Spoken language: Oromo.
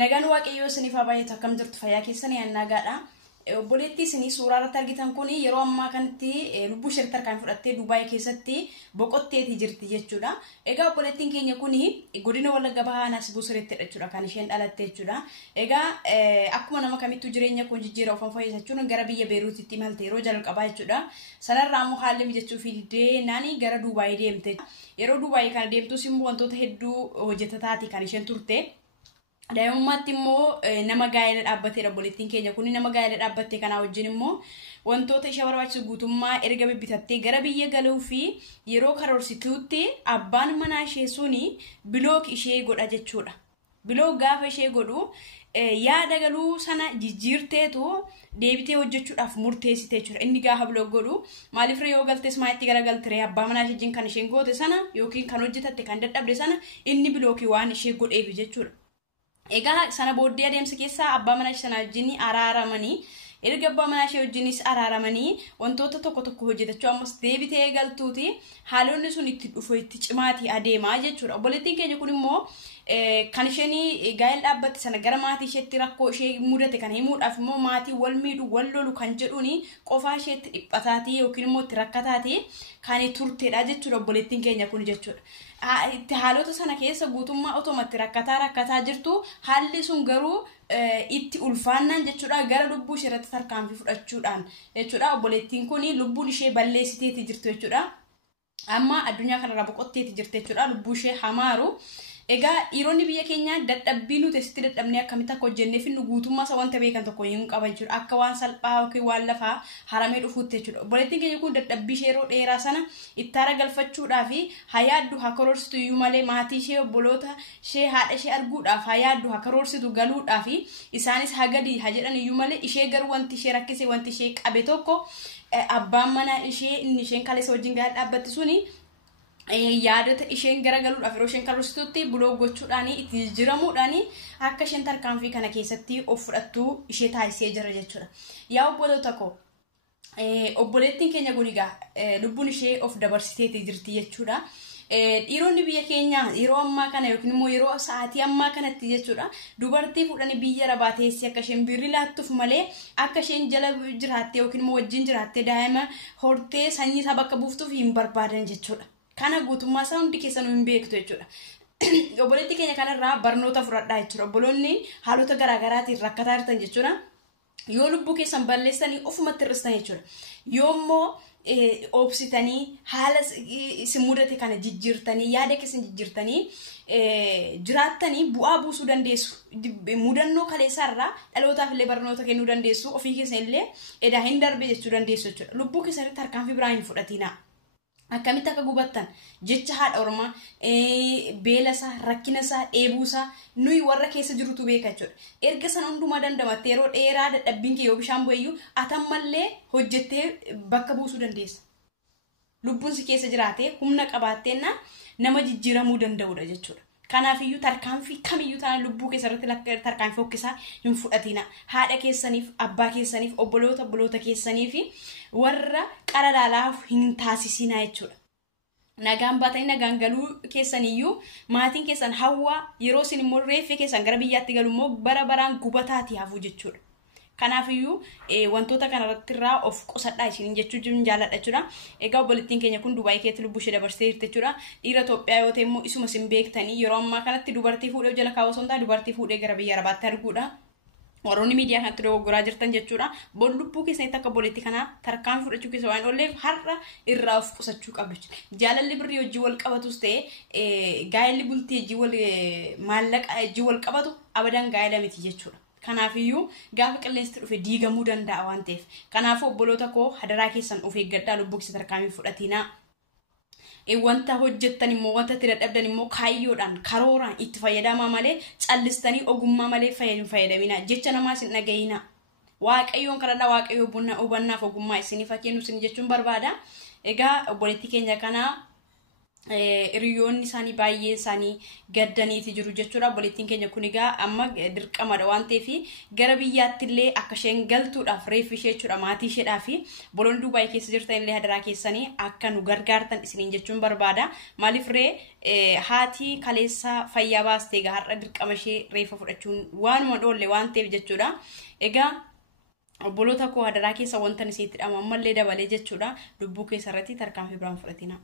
Nagaan waaqayyoo isiniif haa baay'atu akkam jirtu fayyaa keessanii nagaadha. Obboleettii isinii suuraa irratti argitan kun yeroo ammaa kanatti lubbuu ishee tarkaan fudhattee Dubaay keessatti boqotteeti jirti jechuudha. Egaa obboleettiin keenya kun godina Wallagga Bahaa Nasibuu Sireettidha jechuudha kan isheen dhalatte jechuudha. Egaa akkuma nama kamittuu jireenya kun jijjiira ofan fayyisachuun gara biyya Beeruutitti imalte yeroo jalqabaa jechuudha. Sanarraa immoo haalli mijachuu fi naani gara Dubaay deemte. Yeroo Dubaay kana deemtus immoo wantoota hedduu hojjetataati kan isheen turte. Daa'imummaatti immoo nama gaa'ela dhaabbateedha obboleettiin keenya kun nama gaa'ela dhaabbatte kana wajjin immoo wantoota ishee barbaachisu guutummaa erga bibbitattee gara biyya galuu fi yeroo karoorsituutti abbaan manaa ishee suni bilook ishee godha jechuudha. Bilook gaafa ishee godhu yaada galuu sana jijjiirteetu deebitee hojjechuudhaaf murteessite jechuudha. Inni gaafa bilook godhu maaliif yoo galtes maayitti garagaltire abbaa manaa ishee kan isheen goote sana yookiin kan hojjetatte kan dadhabde sana inni bilookii waan ishee godheef jechuudha. Egaa sana booddee adeemsa keessa abbaa manaa ishee sana wajjin araaramanii erga abbaa manaa ishee wajjinis araaramanii wantoota tokko tokko hojjetachuu ammas deebitee galtuuti haalonni sun itti dhufu itti cimaati adeemaa jechuudha. Obboleettiin keenya kun immoo kan isheen gaa'ela dhaabbatte sana gara maatii isheetti rakkoo ishee mudate kana himuudhaaf immoo maatii wal miidhu wal lolu kan jedhuuni qofaa isheetti dhiphataati yookiin immoo itti rakkataati kan turteedha jechuudha obboleettiin keenya kun jechuudha. Itti haalota sana keessa guutummaa otomatti rakkataa jirtu haalli sun garuu itti ulfaannaan jechuudha gara lubbuu ishee irratti tarkaanfii fudhachuudhaan jechuudha obboleettiin kun lubbuun ishee balleessiteeti jirtu jechuudha. Amma addunyaa kanarraa boqotteeti jirti jechuudha lubbuu ishee hamaaru. Egaa dhiironni biyya keenya dadhabbii nuti asitti dadhabnee akkamitti akka hojjennee fi nu guutummaa isa wanta beekan tokko hin qaban jechuudha. Akka waan salphaa yookiin waan lafaa haramee dhufuutti jechuudha. Obboleettiin keenya kun dadhabbii ishee yeroo dheeraa sana itti haara galfachuudhaaf hayaaddu haa karoorsitu iyyuu malee maatii ishee obboloota ishee haadha ishee arguudhaaf hayaaddu haa karoorsitu galuudhaaf isaanis haa gadi haa jedhan iyyuu malee ishee garuu wanti ishee rakkise wanti ishee qabe tokko abbaan manaa ishee inni isheen kaleessa wajjin gaa'ela dhaabbatti suni yaadota isheen garagaluudhaaf yeroo isheen karoorsituutti buloo gochuudhaan itti jijjiiramuudhaan akka isheen tarkaanfii kana keessatti of fudhattu ishee taasisee jira jechuudha. Yaa obboloota koo obboleettiin keenya kun egaa lubbuun ishee of dabarsiteeti jirti jechuudha. Dhiironni biyya keenya yeroo ammaa kana yookiin immoo yeroo sa'aatii ammaa kanatti jechuudha dubartii fuudhanii biyya arabaa teessee akka isheen birri laattuuf malee akka isheen jala jiraattee yookiin immoo wajjin jiraattee daa'ima hortee sanyii isaa bakka buuftuuf hin barbaadan jechuudha. Kana guutummaa isaa hundi keessanuu hin beektu jechuudha. Obboleettii keenya kanarraa barnoota fudhadhaa jechuudha. Obboloonni haalota garaagaraatiin rakkataa jirtan jechuudha. Yoo lubbuu keessan balleessanii ofumatti hir'istan jechuudha. Yoo immoo obsitanii haala isin mudate kana jijjiirtanii yaada keessan jijjiirtanii jiraattanii bu'aa buusuu dandeessu. Mudannoo kaleessaarraa dhalootaaf illee barnoota kennuu dandeessu. Ofii keessan illee edaa hin darbe jechuu dandeessu jechuudha. Lubbuu keessanitti tarkaanfii biraa hin fudhatinaa. Akkamitti akka gubattan jecha haadha ormaa beelasaa rakkinasaa dheebuusaa nuyi warra keessa jirutu beeka jechuudha. Erga sana hundumaa dandamatte yeroo dheeraa dadhabbiin kee yoo bishaan bu'eeyyuu atammallee hojjettee bakka buusuu dandeessa. Lubbuun si keessa jiraatee humna qabaatteenna nama jijjiiramuu danda'udha jechuudha. Kanaafiyyuu tarkaanfii kamiyyuu taane lubbuu keessatti tarkaanfii fokkisaa hin fudhatina. Haadha keessaniif, abbaa keessaniif, obboloota keessaniif warra qara laalaaf hin taasisinaa jechuudha. Nagaan baatanii nagaan galuu keessaniyyuu maatiin keessan hawwaa yeroo isin immoo reeffee keessan gara biyyaatti galu immoo bara baraan gubataati hafuu jechuudha. Kanaafiyyuu wantoota kanarratti irraa of qusadhaa isin jechuun jaalladha jechuudha. Egaa obboleettiin keenya kun Dubaay keessatti lubbuu ishee dabarsitee jirti jechuudha. Dhiira Itoophiyaa yoo ta'e immoo isuma isin beektanii yeroo ammaa kanatti dubartii fuudhee jala kaawwa sontaa dubartii fuudhee gara biyya arabaatti arguudha. Warroonni miidiyaa kanatti dogoggoraa jirtan jechuudha. Boon lubbuu keessanitti akka obboleettii kanaa tarkaanfii fudhachuu keessa waan oolleef har'a irraa of qusachuu qabdu. Jaalalli birrii hojii wal qabatus ta'e gaa'elli bultii hojii wal maallaqa hojii wal qabatu abadan gaa'ela miti jechuudha. Kanaafiyyuu gaafa qilleensi dhufe diigamuu danda'a waan ta'eef. Kanaafuu obboloota koo hadaraa keessan of eeggadhaa lubbuu keessa tarkaanfii fudhatinaa. Wanta hojjettan immoo wanta itti dadhabdan immoo kaayyoodhaan karooraan itti fayyadamaa malee callistanii ogummaa malee fayyadaminaa jecha namaas hin dhagayinaa. Waaqayyoon kadhadhaa waaqayyoo hubannaaf ogummaa isiniif kennu isin jechuun barbaada. Egaa obboleettii keenya kana Hiriyoonni isaanii baay'ee isaanii gaddaniiti jiru jechuudha. Obboleettiin keenya kun egaa amma dirqamadha waan ta'eef gara biyyaatti illee akka isheen galtuudhaaf reeffi ishee jechuudha maatii isheedhaa fi boloon Dubaay keessa jirtan illee hadaraa keessanii akka nu gargaartan isiniin jechuun barbaada. Maaliif haati kaleessa fayyaa baastee egaa har'a dirqama ishee reeffa fudhachuun waanuma dhoolle waan ta'eef jechuudha. Egaa obboloota koo hadaraa keessa wantan isiitti dhama ammallee dabalee jechuudha. Lubbuu keessa irratti tarkaanfii biraan fudhatina.